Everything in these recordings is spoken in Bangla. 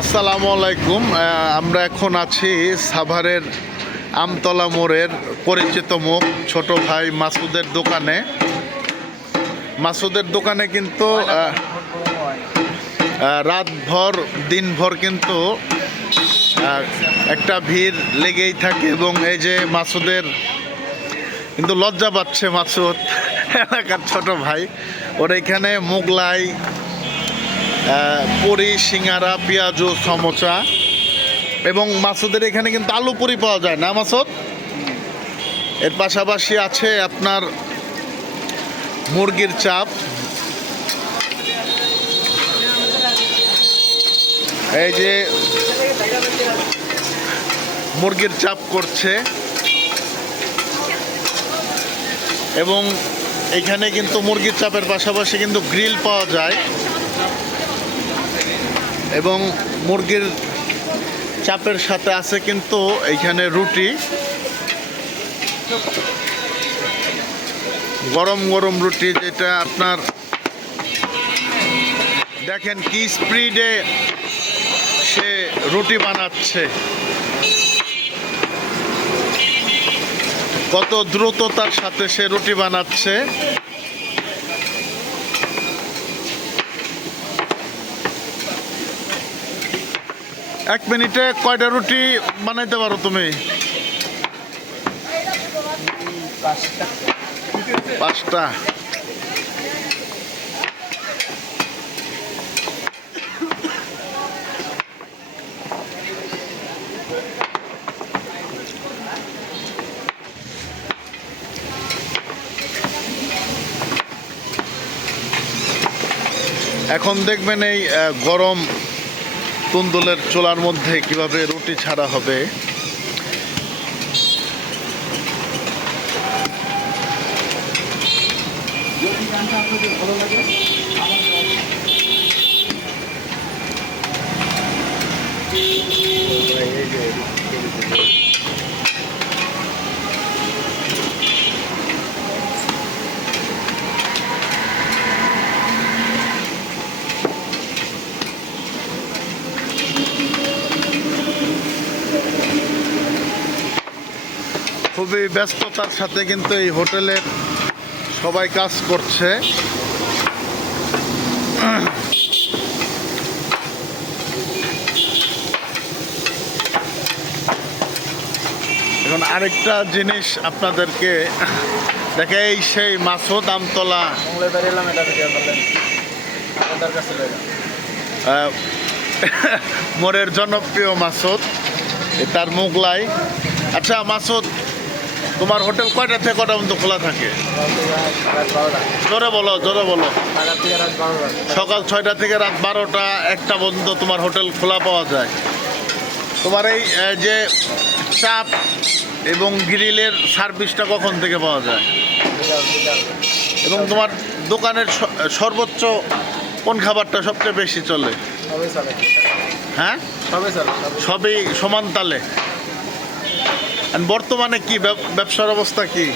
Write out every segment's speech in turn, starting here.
আসসালামু আলাইকুম আমরা এখন আছি সাভারের আমতলা মোড়ের পরিচিত মুখ, ছোট ভাই মাসুদের দোকানে। মাসুদের দোকানে কিন্তু রাতভর, দিনভর কিন্তু একটা ভিড় লেগেই থাকে এবং এই যে মাসুদের কিন্তু লজ্জা পাচ্ছে মাসুদ এলাকার ছোট ভাই। ওর এখানে মোগলাই পুরি, সিঙ্গারা, পেঁয়াজু, সমোসা এবং মাসুদের এখানে কিন্তু আলু পুরি পাওয়া যায়, না মাসুদ এর পাশাপাশি আছে আপনার মুরগির চাপ। এই যে মুরগির চাপ করছে। এবং এখানে কিন্তু মুরগির চাপের পাশাপাশি কিন্তু গ্রিল পাওয়া যায়। এবং মুরগির চাপের সাথে আছে কিন্তু এইখানে রুটি। গরম গরম রুটি যেটা আপনার দেখেন কি স্পিডে সে রুটি বানাচ্ছে। কত দ্রুততার সাথে সে রুটি বানাচ্ছে। এক মিনিটে কয়টা রুটি বানাইতে পারো তুমি? পাঁচটা। এখন দেখবেন এই গরম তুন্দুলের চোলার মধ্যে কীভাবে রুটি ছাড়া হবে? খুবই ব্যস্ততার সাথে কিন্তু এই হোটেলে সবাই কাজ করছে। এখন আরেকটা জিনিস আপনাদেরকে দেখে, এই সেই মাসুদ আমতলা। মোরের জনপ্রিয় মাসুদ তার মোগলাই। আচ্ছা মাসুদ তোমার হোটেল কয়টা থেকে কটা পর্যন্ত খোলা থাকে? জোরে বলো জোরে বলো। সকাল ছয়টা থেকে রাত বারোটা একটা পর্যন্ত তোমার হোটেল খোলা পাওয়া যায়। তোমার এই যে চাপ এবং গ্রিলের সার্ভিসটা কখন থেকে পাওয়া যায়? এবং তোমার দোকানের সর্বোচ্চ কোন খাবারটা সবচেয়ে বেশি চলে? হ্যাঁ? সবই সমান তালে? বর্তমানে কি ব্যব- ব্যবসার অবস্থা কি?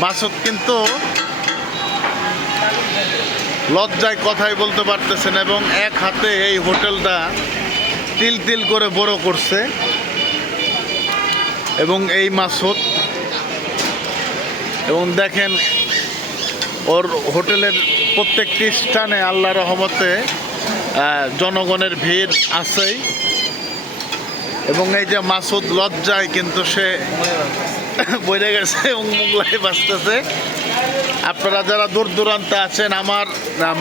মাসুদ কিন্তু লজ্জায় কথাই বলতে পারতেছেন এবং এক হাতে এই হোটেলটা তিল তিল করে বড় করছে এবং এই মাসুদ এবং দেখেন ওর হোটেলের প্রত্যেকটি স্থানে আল্লাহ রহমতে জনগণের ভিড় আছেই। এবং এই যে মাসুদ লজ্জায় কিন্তু সে বইরে গেছে এবং মোগলাই বাঁচতেছে। আপনারা যারা দূর দূরান্তে আছেন, আমার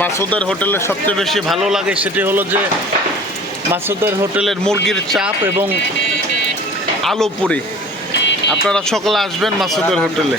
মাসুদের হোটেলে সবচেয়ে বেশি ভালো লাগে সেটি হলো যে মাসুদের হোটেলের মুরগির চাপ এবং আলু পুরি। আপনারা সকলে আসবেন মাসুদের হোটেলে।